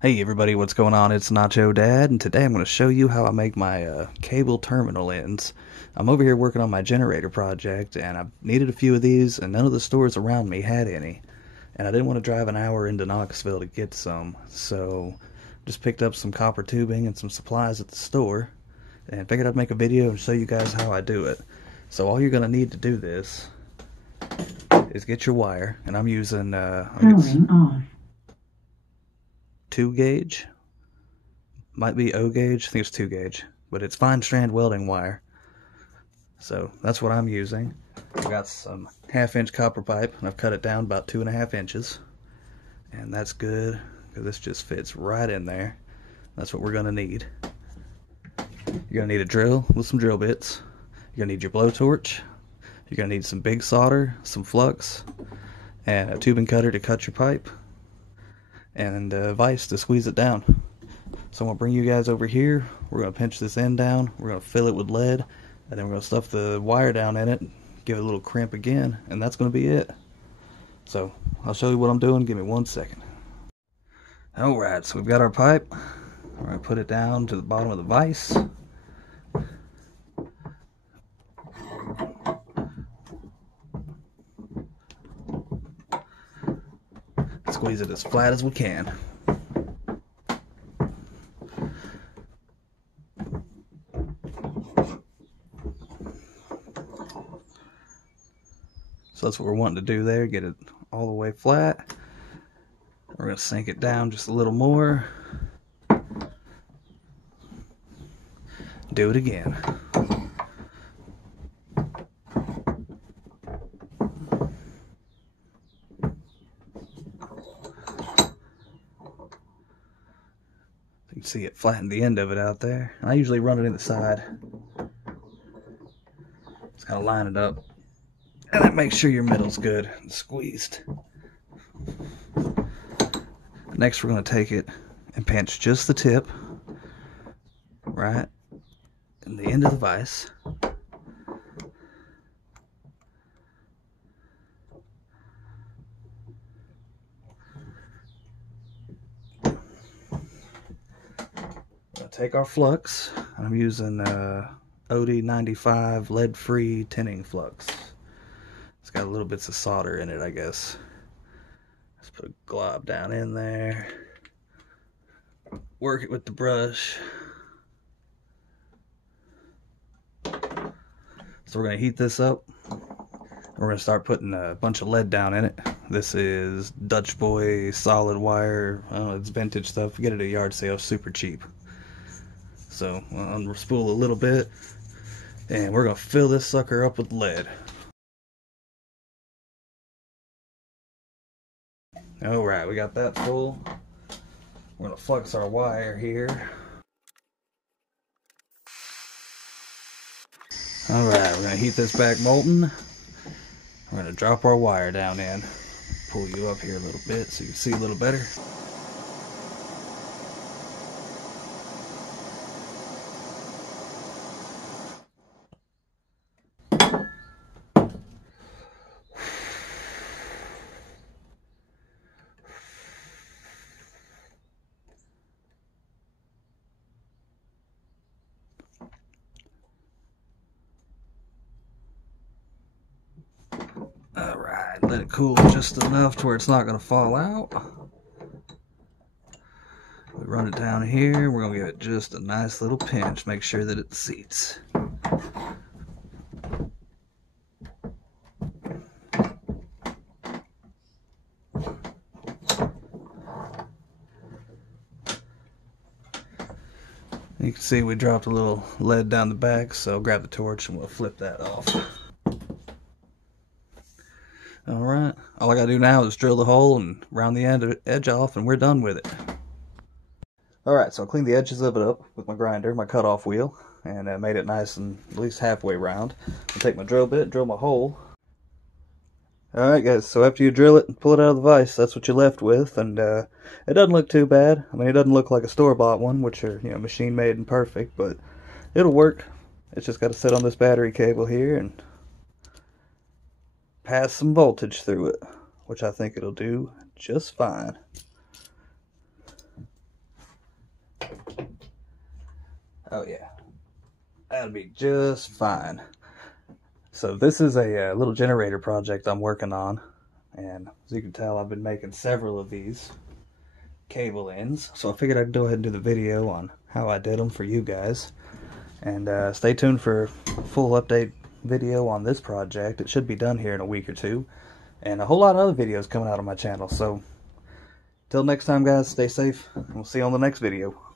Hey everybody, what's going on? It's Nacho Dad, and today I'm going to show you how I make my cable terminal ends. I'm over here working on my generator project, and I needed a few of these, and none of the stores around me had any. And I didn't want to drive an hour into Knoxville to get some, so just picked up some copper tubing and some supplies at the store, and figured I'd make a video and show you guys how I do it. So all you're going to need to do this is get your wire, and I'm using Powering off. 2 gauge. Might be O gauge, I think it's 2 gauge, but it's fine strand welding wire. So that's what I'm using. I've got some 1/2 inch copper pipe, and I've cut it down about 2.5 inches. And that's good, because this just fits right in there. That's what we're gonna need. You're gonna need a drill with some drill bits. You're gonna need your blowtorch. You're gonna need some big solder, some flux, and a tubing cutter to cut your pipe, and a vise to squeeze it down. So I'm going to bring you guys over here. We're going to pinch this end down. We're going to fill it with lead. And then we're going to stuff the wire down in it. Give it a little crimp again. And that's going to be it. So I'll show you what I'm doing. Give me 1 second. Alright, so we've got our pipe. We're going to put it down to the bottom of the vise. Squeeze it as flat as we can. So that's what we're wanting to do there, get it all the way flat. We're going to sink it down just a little more. Do it again. You can see it flatten the end of it out there. I usually run it in the side. Just kind of line it up. And that makes sure your metal's good and squeezed. Next we're going to take it and pinch just the tip right in the end of the vise. We'll take our flux. I'm using OD95 lead-free tinning flux. It's got little bits of solder in it, I guess. Let's put a glob down in there. Work it with the brush. So we're going to heat this up. We're going to start putting a bunch of lead down in it. This is Dutch Boy solid wire. I don't know, it's vintage stuff. You get it at a yard sale, super cheap. So I'll unspool a little bit. And we're going to fill this sucker up with lead. Alright, we got that full. We're going to flux our wire here. Alright, we're going to heat this back molten. We're going to drop our wire down in. Pull you up here a little bit so you can see a little better. Alright, let it cool just enough to where it's not going to fall out. We run it down here. We're going to give it just a nice little pinch. Make sure that it seats. You can see we dropped a little lead down the back, so grab the torch and we'll flip that off. Alright, all I gotta do now is drill the hole and round the edge off, and we're done with it. Alright, so I cleaned the edges of it up with my grinder, my cutoff wheel, and made it nice and at least halfway round. I'll take my drill bit, drill my hole. Alright guys, so after you drill it and pull it out of the vise, that's what you're left with, and it doesn't look too bad. I mean, it doesn't look like a store-bought one, which are, you know, machine-made and perfect, but it'll work. It's just got to sit on this battery cable here and pass some voltage through it, which I think it'll do just fine. Oh yeah, that'll be just fine. So this is a little generator project I'm working on, and as you can tell, I've been making several of these cable ends. So I figured I'd go ahead and do the video on how I did them for you guys. And stay tuned for a full update video on this project. It should be done here in a week or two. And a whole lot of other videos coming out on my channel. So, till next time guys, stay safe. And we'll see you on the next video.